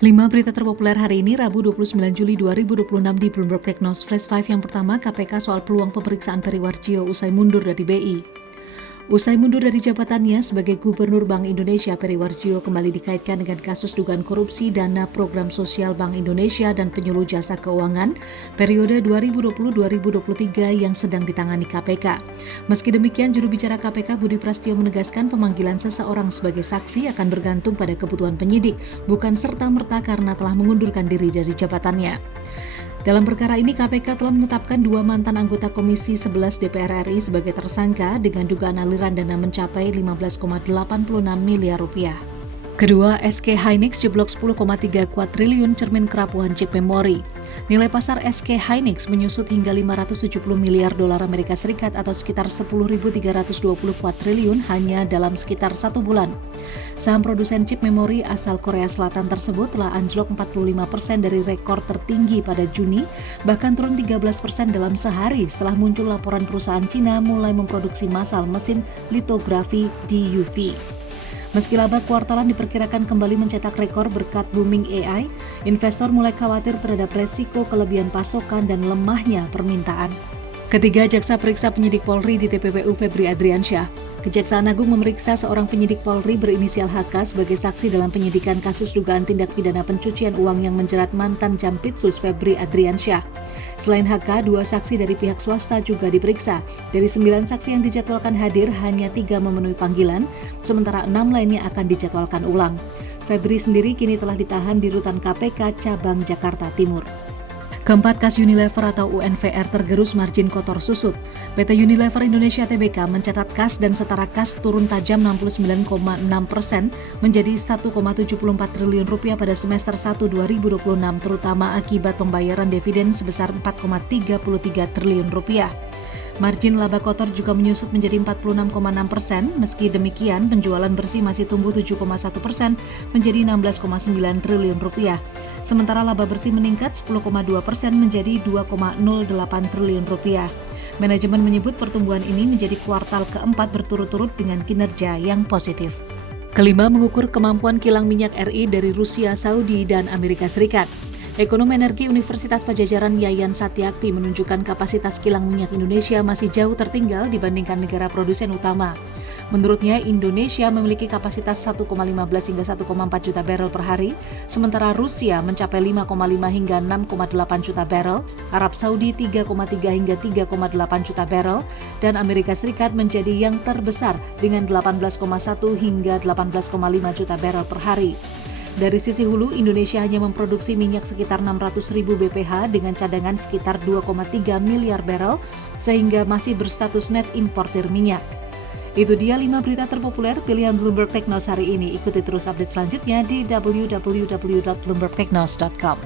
5 berita terpopuler hari ini, Rabu 29 Juli 2026 di Bloomberg Technos Flash 5 yang pertama, KPK soal peluang pemeriksaan Peri Warjio usai mundur dari BI. Usai mundur dari jabatannya sebagai Gubernur Bank Indonesia, Peri Warjio kembali dikaitkan dengan kasus dugaan korupsi dana program sosial Bank Indonesia dan penyuluh jasa keuangan periode 2020-2023 yang sedang ditangani KPK. Meski demikian, juru bicara KPK Budi Prasetyo menegaskan pemanggilan seseorang sebagai saksi akan bergantung pada kebutuhan penyidik, bukan serta-merta karena telah mengundurkan diri dari jabatannya. Dalam perkara ini, KPK telah menetapkan 2 mantan anggota Komisi 11 DPR RI sebagai tersangka dengan dugaan aliran dana mencapai 15,86 miliar rupiah. Kedua, SK Hynix jeblok 10,3 kuadriliun cermin kerapuhan chip memori. Nilai pasar SK Hynix menyusut hingga 570 miliar dolar Amerika Serikat atau sekitar 10.320 kuadriliun hanya dalam sekitar 1 bulan. Saham produsen chip memori asal Korea Selatan tersebut telah anjlok 45% dari rekor tertinggi pada Juni, bahkan turun 13% dalam sehari setelah muncul laporan perusahaan Cina mulai memproduksi massal mesin litografi DUV. Meski laba kuartalan diperkirakan kembali mencetak rekor berkat booming AI, investor mulai khawatir terhadap resiko kelebihan pasokan dan lemahnya permintaan. Ketiga, jaksa periksa penyidik Polri di TPPU Febri Adriansyah. Kejaksaan Agung memeriksa seorang penyidik Polri berinisial HK sebagai saksi dalam penyidikan kasus dugaan tindak pidana pencucian uang yang menjerat mantan Jampitsus Febri Adriansyah. Selain HK, 2 saksi dari pihak swasta juga diperiksa. Dari 9 saksi yang dijadwalkan hadir, hanya 3 memenuhi panggilan, sementara 6 lainnya akan dijadwalkan ulang. Febri sendiri kini telah ditahan di rutan KPK Cabang Jakarta Timur. Keempat, kas Unilever atau UNVR tergerus margin kotor susut. PT Unilever Indonesia Tbk mencatat kas dan setara kas turun tajam 69,6% menjadi 1,74 triliun rupiah pada semester 1 2026, terutama akibat pembayaran dividen sebesar 4,33 triliun rupiah. Margin laba kotor juga menyusut menjadi 46,6%, meski demikian penjualan bersih masih tumbuh 7,1% menjadi 16,9 triliun rupiah. Sementara laba bersih meningkat 10,2% menjadi 2,08 triliun rupiah. Manajemen menyebut pertumbuhan ini menjadi kuartal keempat berturut-turut dengan kinerja yang positif. Kelima, mengukur kemampuan kilang minyak RI dari Rusia, Saudi, dan Amerika Serikat. Ekonom Energi Universitas Padjadjaran Yayan Satyakti menunjukkan kapasitas kilang minyak Indonesia masih jauh tertinggal dibandingkan negara produsen utama. Menurutnya, Indonesia memiliki kapasitas 1,15 hingga 1,4 juta barel per hari, sementara Rusia mencapai 5,5 hingga 6,8 juta barel, Arab Saudi 3,3 hingga 3,8 juta barel, dan Amerika Serikat menjadi yang terbesar dengan 18,1 hingga 18,5 juta barel per hari. Dari sisi hulu, Indonesia hanya memproduksi minyak sekitar 600.000 bph dengan cadangan sekitar 2,3 miliar barel, sehingga masih berstatus net importir minyak. Itu dia 5 berita terpopuler pilihan Bloomberg Technos hari ini. Ikuti terus update selanjutnya di www.bloombergtechnos.com.